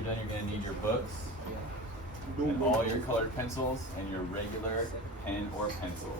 you're done, you're going to need your books and all your colored pencils and your regular pen or pencil.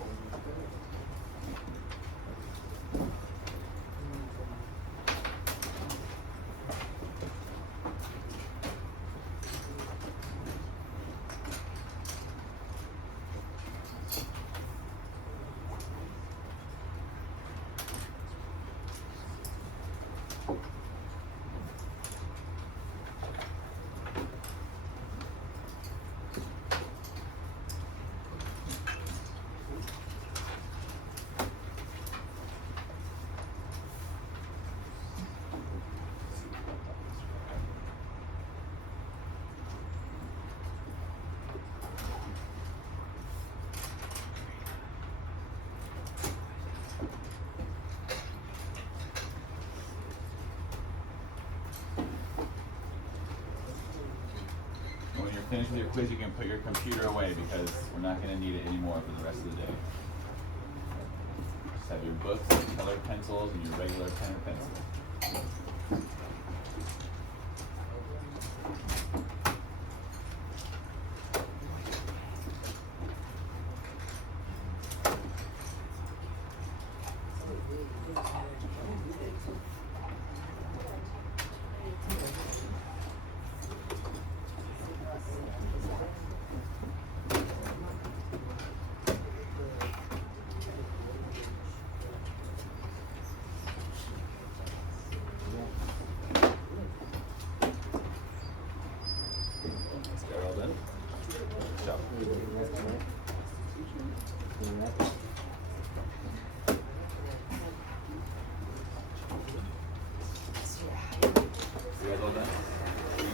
When you're finished with your quiz, you can put your computer away because we're not going to need it anymore for the rest of the day. Just have your books, and colored pencils, and your regular pen or pencil.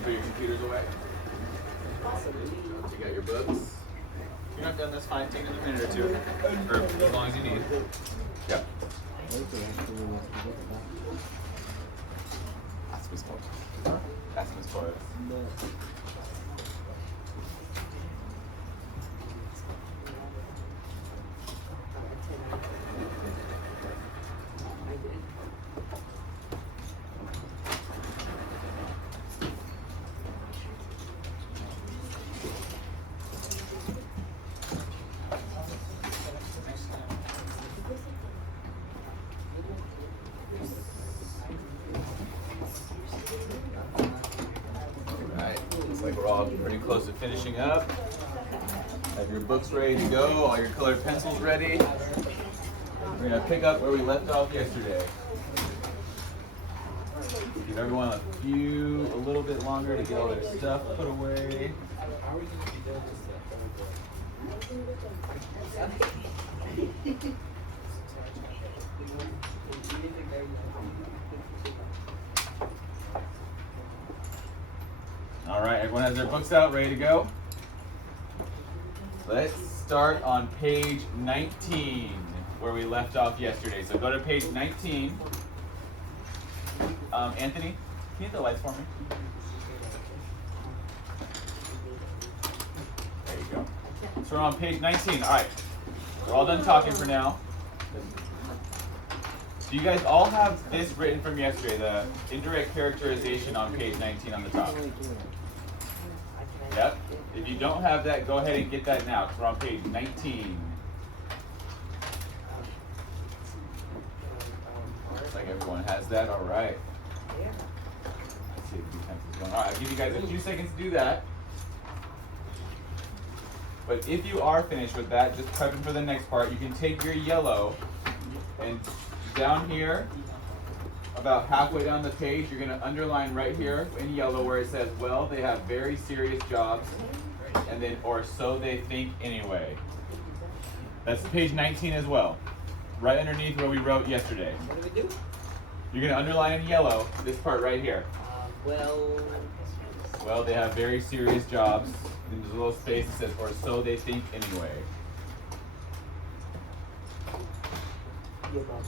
Put your computers away. You got your books. If you're not done, that's fine. Take another minute or two, or as long as you need. Yep. Ask Miss Torres. Ask Miss Torres. Like we're all pretty close to finishing up. Have your books ready to go, all your colored pencils ready. We're gonna pick up where we left off yesterday. Give everyone a little bit longer to get all their stuff put away. All right, everyone has their books out, ready to go? Let's start on page 19, where we left off yesterday. So go to page 19. Anthony, can you hit the lights for me? There you go. So we're on page 19. All right, we're all done talking for now. Do you guys all have this written from yesterday, the indirect characterization on page 19 on the top? Yep. If you don't have that, go ahead and get that now, because we're on page 19. Looks like everyone has that. All right. Let's see if the pencil's going. All right, I'll give you guys a few seconds to do that. But if you are finished with that, just prepping for the next part, you can take your yellow and down here, about halfway down the page, you're going to underline right here in yellow where it says, well, they have very serious jobs, and then, or so they think anyway. That's page 19 as well, right underneath where we wrote yesterday. What do we do? You're going to underline in yellow this part right here. Well, they have very serious jobs. And there's a little space that says, or so they think anyway. your boss.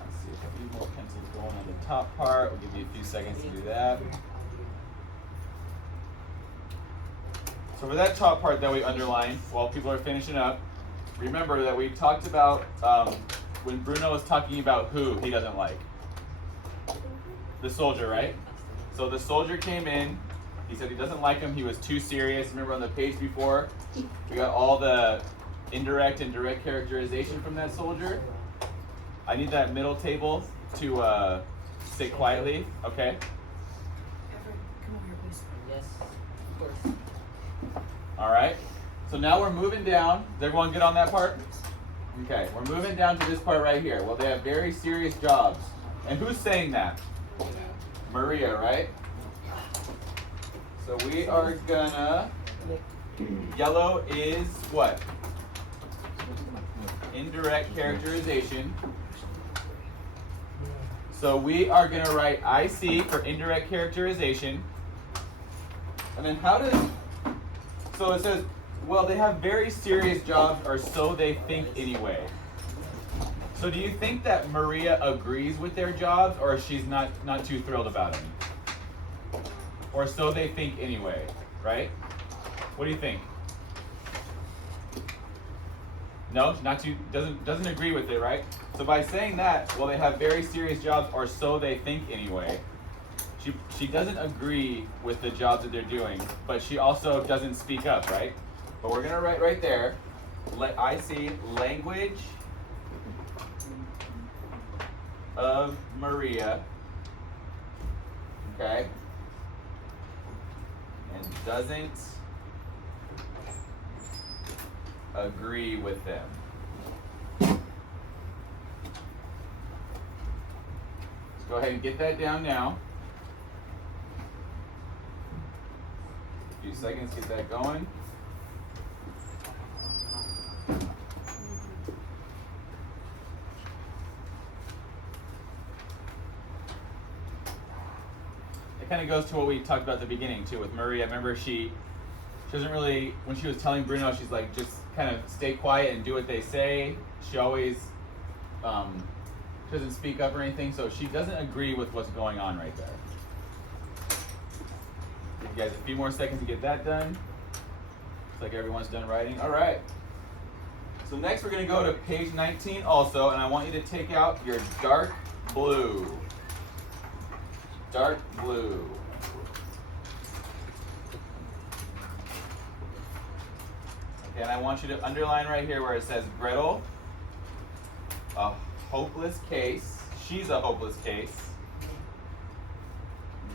Let's see, a few more pencils going on the top part. We'll give you a few seconds to do that. So for that top part that we underlined while people are finishing up, remember that we talked about when Bruno was talking about who he doesn't like. The soldier, right? So the soldier came in. He said he doesn't like him. He was too serious. Remember on the page before, we got all the indirect and direct characterization from that soldier. I need that middle table to sit quietly, okay? Come over here, please. Yes, of course. All right. So now we're moving down. Is everyone good on that part? Okay, we're moving down to this part right here. Well, they have very serious jobs. And who's saying that? Maria, right? So we are gonna, yellow is what? Indirect characterization. So we are gonna write IC for indirect characterization. And then how does, so it says, well, they have very serious jobs, or so they think anyway. So do you think that Maria agrees with their jobs, or she's not too thrilled about them? Or so they think anyway, right? What do you think? No, not too, doesn't agree with it, right? So by saying that, well, they have very serious jobs, or so they think anyway. She doesn't agree with the jobs that they're doing, but she also doesn't speak up, right? But we're gonna write right there, let I see language of Maria, okay, and doesn't agree with them. Let's go ahead and get that down now. A few seconds, get that going. It kind of goes to what we talked about at the beginning too with Maria. Remember, she doesn't really, when she was telling Bruno, she's like, just kind of stay quiet and do what they say. She always doesn't speak up or anything, so she doesn't agree with what's going on right there. Give you guys a few more seconds to get that done. Looks like everyone's done writing. All right. So next we're going to go to page 19 also, and I want you to take out your dark blue. Dark blue. Okay, and I want you to underline right here where it says Gretel, a hopeless case. She's a hopeless case.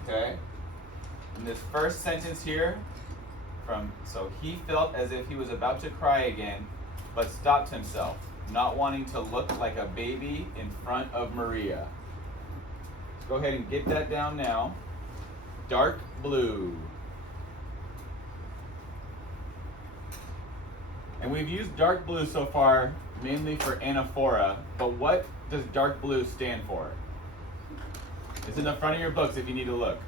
Okay? In this first sentence here, so he felt as if he was about to cry again, but stopped himself, not wanting to look like a baby in front of Maria. Let's go ahead and get that down now. Dark blue. And we've used dark blue so far mainly for anaphora, but what does dark blue stand for? It's in the front of your books if you need to look.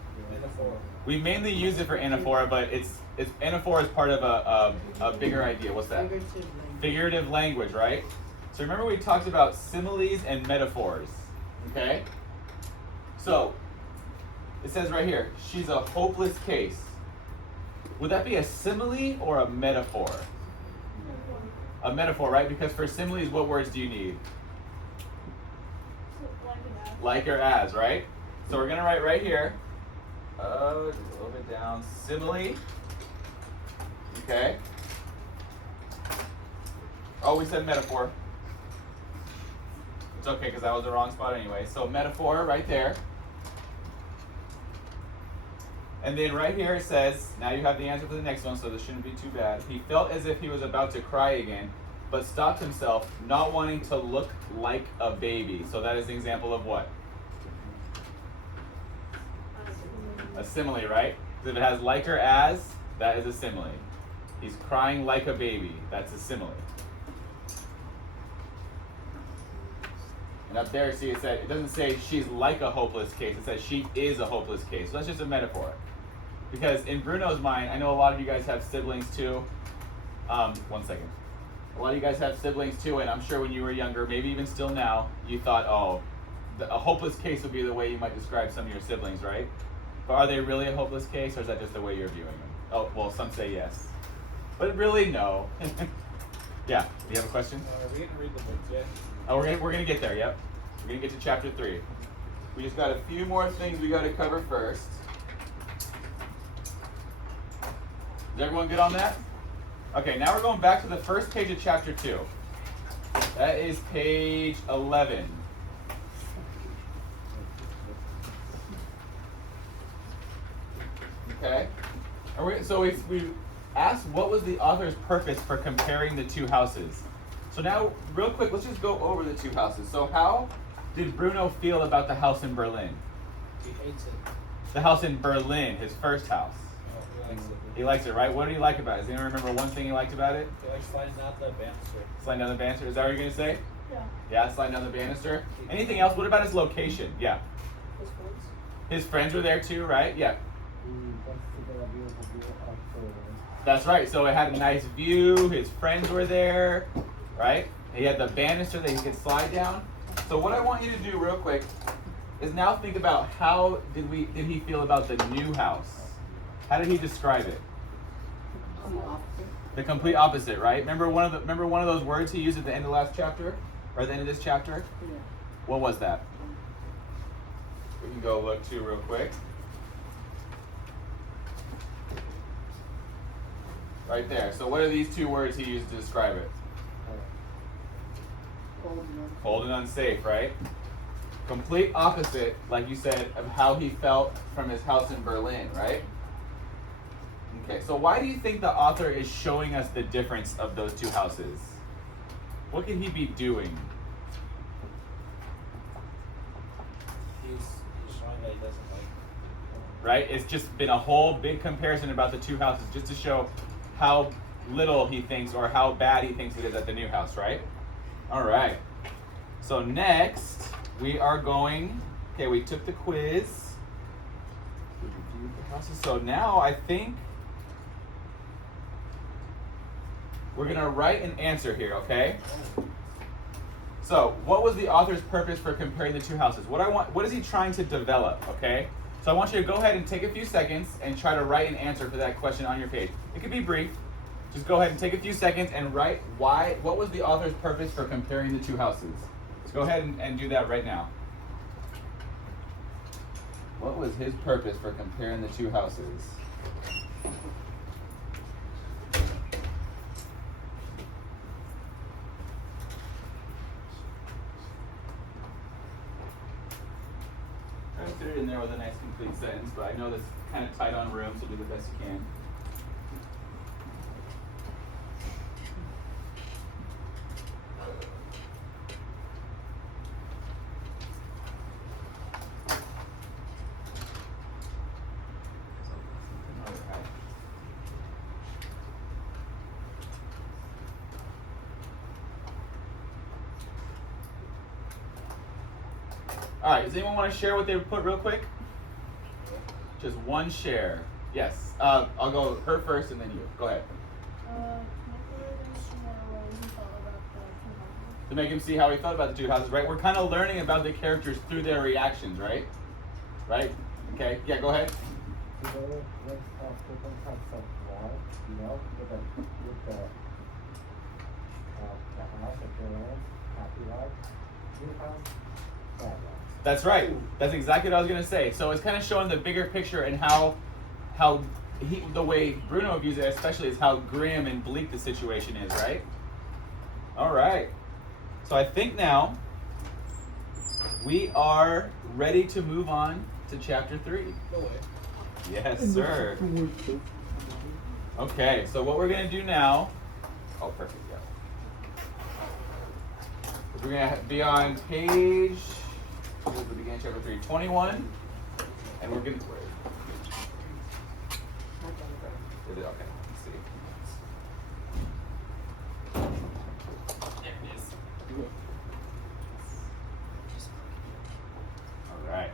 We mainly use it for anaphora, but it's anaphora is part of a bigger idea. What's that? Figurative language, right? So remember we talked about similes and metaphors, okay? So it says right here, she's a hopeless case. Would that be a simile or a metaphor? A metaphor, right? Because for similes, what words do you need? Like or as, right? So we're gonna write right here, just a little bit down, simile, okay? Oh, we said metaphor. It's okay, because that was the wrong spot anyway. So metaphor right there. And then right here it says, now you have the answer for the next one, so this shouldn't be too bad. He felt as if he was about to cry again, but stopped himself, not wanting to look like a baby. So that is an example of what? A simile, right? Because if it has like or as, that is a simile. He's crying like a baby. That's a simile. And up there, see, it doesn't say she's like a hopeless case. It says she is a hopeless case. So that's just a metaphor. Because in Bruno's mind, I know a lot of you guys have siblings too. One second. A lot of you guys have siblings too, and I'm sure when you were younger, maybe even still now, you thought, oh, a hopeless case would be the way you might describe some of your siblings, right? But are they really a hopeless case, or is that just the way you're viewing them? Oh, well, some say yes. But really, no. Yeah, do you have a question? Are we going to read the book yet? Oh, we're gonna get there, yep. We're gonna get to chapter 3. We just got a few more things we got to cover first. Is everyone good on that? Okay, now we're going back to the first page of chapter 2. That is page 11. Okay? So we asked what was the author's purpose for comparing the two houses. So now, real quick, let's just go over the two houses. So how did Bruno feel about the house in Berlin? He hates it. The house in Berlin, his first house. Oh, he likes it. He likes it, right? What did he like about it? Does anyone remember one thing he liked about it? He likes sliding out the banister. Sliding down the banister. Is that what you're going to say? Yeah. Yeah, sliding down the banister. Anything else? What about his location? Yeah. His friends. His friends were there too, right? Yeah. That's right. So it had a nice view. His friends were there, right? He had the banister that he could slide down. So what I want you to do real quick is now think about how did he feel about the new house? How did he describe it? The complete opposite, right? Remember one of those words he used at the end of the last chapter? Or at the end of this chapter? Yeah. What was that? We can go look too real quick. Right there. So what are these two words he used to describe it? Cold and unsafe, right? Complete opposite, like you said, of how he felt from his house in Berlin, right? Okay, so why do you think the author is showing us the difference of those two houses? What could he be doing? He's showing that he doesn't like Right? It's just been a whole big comparison about the two houses just to show how little he thinks or how bad he thinks it is at the new house, right? All right. So next, we are going, okay, we took the quiz. We reviewed the houses. So now I think we're going to write an answer here, okay? So what was the author's purpose for comparing the two houses? What is he trying to develop, okay? So I want you to go ahead and take a few seconds and try to write an answer for that question on your page. It could be brief. Just go ahead and take a few seconds and write what was the author's purpose for comparing the two houses? Let's go ahead and do that right now. What was his purpose for comparing the two houses? Try to fit it in there with a nice complete sentence, but I know that's kind of tight on room, so do the best you can. All right, does anyone want to share what they put real quick? Just one share. Yes. I'll go her first and then you. Go ahead. To make him see how he felt about the two houses, right? We're kind of learning about the characters through their reactions, right? Right? Okay. Yeah, go ahead. That's right. That's exactly what I was gonna say. So it's kind of showing the bigger picture and how the way Bruno views it, especially, is how grim and bleak the situation is, right? All right. So I think now we are ready to move on to chapter 3. No way. Yes, sir. Okay. So what we're gonna do now? Oh, perfect. Yeah. We're gonna be on page. We began chapter 3, 21, and we're going to. Okay, let's see. There it is. All right.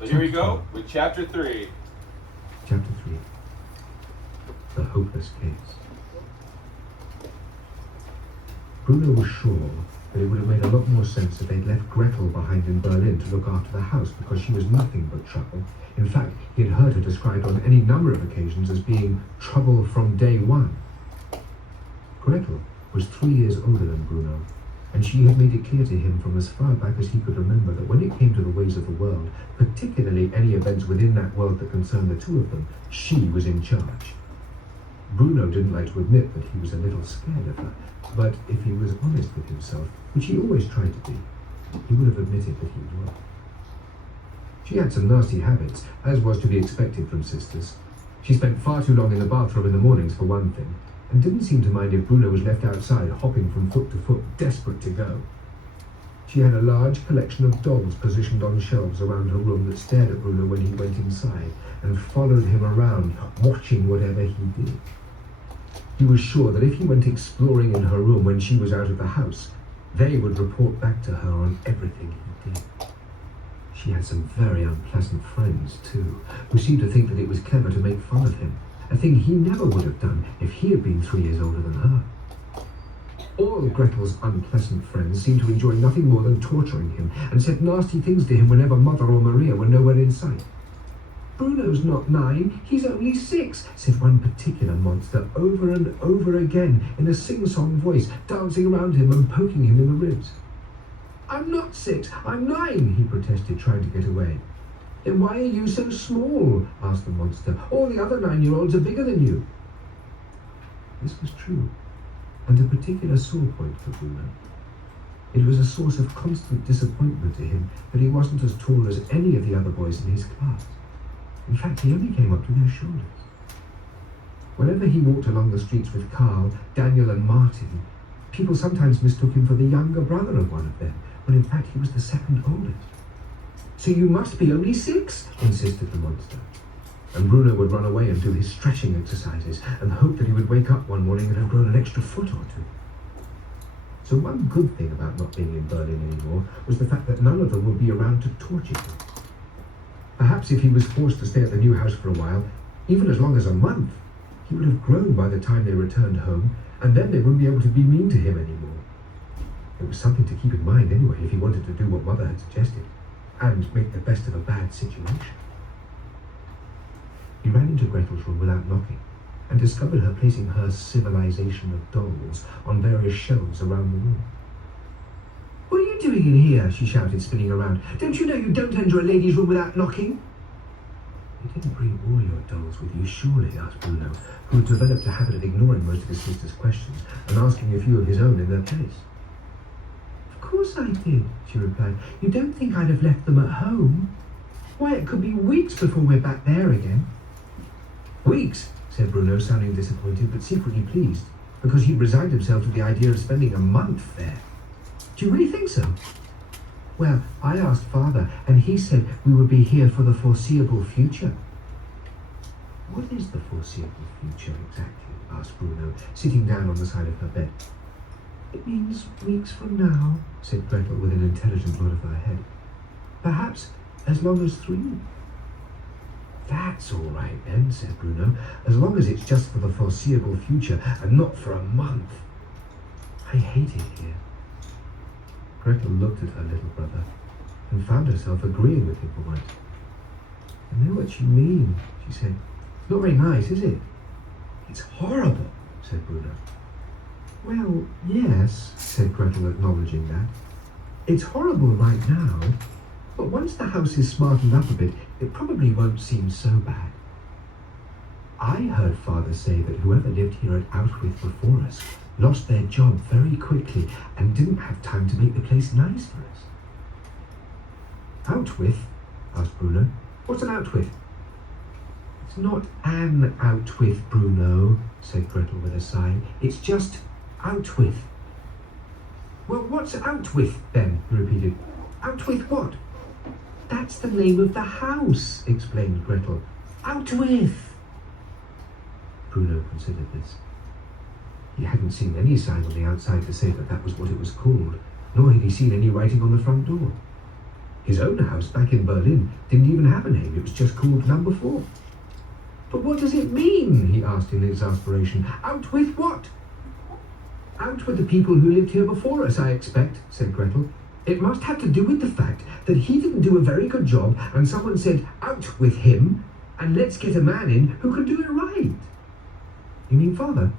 So here we go with chapter 3. Chapter 3. The Hopeless Case. Bruno was sure that it would have made a lot more sense if they'd left Gretel behind in Berlin to look after the house, because she was nothing but trouble. In fact, he had heard her described on any number of occasions as being trouble from day one. Gretel was 3 years older than Bruno, and she had made it clear to him from as far back as he could remember that when it came to the ways of the world, particularly any events within that world that concerned the two of them, she was in charge. Bruno didn't like to admit that he was a little scared of her, but if he was honest with himself, which he always tried to be, he would have admitted that he was. She had some nasty habits, as was to be expected from sisters. She spent far too long in the bathroom in the mornings, for one thing, and didn't seem to mind if Bruno was left outside hopping from foot to foot, desperate to go. She had a large collection of dolls positioned on shelves around her room that stared at Bruno when he went inside and followed him around, watching whatever he did. He was sure that if he went exploring in her room when she was out of the house, they would report back to her on everything he did. She had some very unpleasant friends, too, who seemed to think that it was clever to make fun of him, a thing he never would have done if he had been 3 years older than her. All Gretel's unpleasant friends seemed to enjoy nothing more than torturing him and said nasty things to him whenever Mother or Maria were nowhere in sight. "Bruno's not 9, he's only 6, said one particular monster over and over again in a sing-song voice, dancing around him and poking him in the ribs. "I'm not 6, I'm 9, he protested, trying to get away. "Then why are you so small?" asked the monster. "All the other 9-year-olds are bigger than you." This was true, and a particular sore point for Bruno. It was a source of constant disappointment to him that he wasn't as tall as any of the other boys in his class. In fact, he only came up to their shoulders. Whenever he walked along the streets with Carl, Daniel and Martin, people sometimes mistook him for the younger brother of one of them, when in fact he was the second oldest. "So you must be only 6, insisted the monster. And Bruno would run away and do his stretching exercises and hope that he would wake up one morning and have grown an extra foot or 2. So one good thing about not being in Berlin anymore was the fact that none of them would be around to torture him. Perhaps if he was forced to stay at the new house for a while, even as long as a month, he would have grown by the time they returned home, and then they wouldn't be able to be mean to him anymore. It was something to keep in mind anyway if he wanted to do what Mother had suggested, and make the best of a bad situation. He ran into Gretel's room without knocking, and discovered her placing her civilization of dolls on various shelves around the room. "What are you doing in here?" she shouted, spinning around. "Don't you know you don't enter a lady's room without knocking?" "You didn't bring all your dolls with you, surely?" asked Bruno, who had developed a habit of ignoring most of his sister's questions and asking a few of his own in their place. "Of course I did," she replied. "You don't think I'd have left them at home? Why, it could be weeks before we're back there again." "Weeks?" said Bruno, sounding disappointed but secretly pleased, because he'd resigned himself to the idea of spending a month there. "Do you really think so?" "Well, I asked Father, and he said we would be here for the foreseeable future." "What is the foreseeable future exactly?" asked Bruno, sitting down on the side of her bed. "It means weeks from now," said Gretel with an intelligent nod of her head. "Perhaps as long as 3. "That's all right then," said Bruno, "as long as it's just for the foreseeable future and not for a month. I hate it here." Gretel looked at her little brother and found herself agreeing with him for once. "I know what you mean," she said. "It's not very nice, is it?" "It's horrible," said Bruno. "Well, yes," said Gretel, acknowledging that. "It's horrible right now, but once the house is smartened up a bit, it probably won't seem so bad. I heard Father say that whoever lived here at Outwith before us lost their job very quickly and didn't have time to make the place nice for us." "Outwith?" asked Bruno. "What's an Outwith?" "It's not an Outwith, Bruno," said Gretel with a sigh. "It's just Outwith." "Well, what's Outwith then?" he repeated. "Outwith what?" "That's the name of the house," explained Gretel. "Outwith." Bruno considered this. He hadn't seen any sign on the outside to say that that was what it was called, nor had he seen any writing on the front door. His own house back in Berlin didn't even have a name, it was just called Number 4. "But what does it mean?" he asked in exasperation. "Out with what?" "Out with the people who lived here before us, I expect," said Gretel. "It must have to do with the fact that he didn't do a very good job and someone said, 'Out with him, and let's get a man in who can do it right.'" "You mean Father?"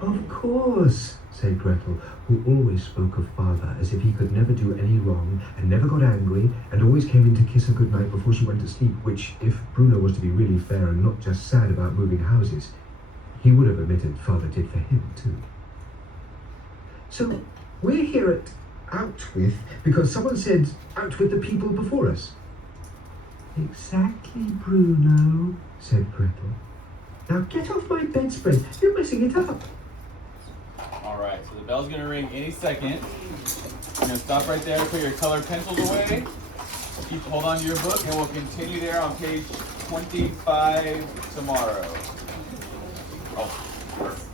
Of course, said Gretel, who always spoke of father as if he could never do any wrong and never got angry and always came in to kiss her goodnight before she went to sleep, which, if Bruno was to be really fair and not just sad about moving houses, he would have admitted father did for him too. So, we're here at Outwith because someone said out with the people before us. Exactly, Bruno, said Gretel. Now get off my bedspread. You're messing it up. Alright, so the bell's gonna ring any second. You're gonna stop right there to put your colored pencils away. Hold on to your book and we'll continue there on page 25 tomorrow. Oh, perfect.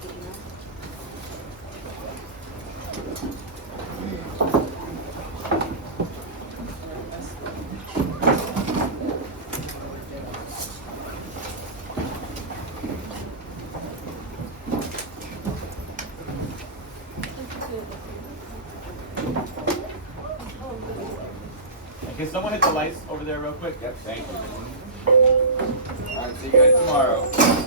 Can someone hit the lights over there real quick? Yep, thank you. Alright, see you guys tomorrow.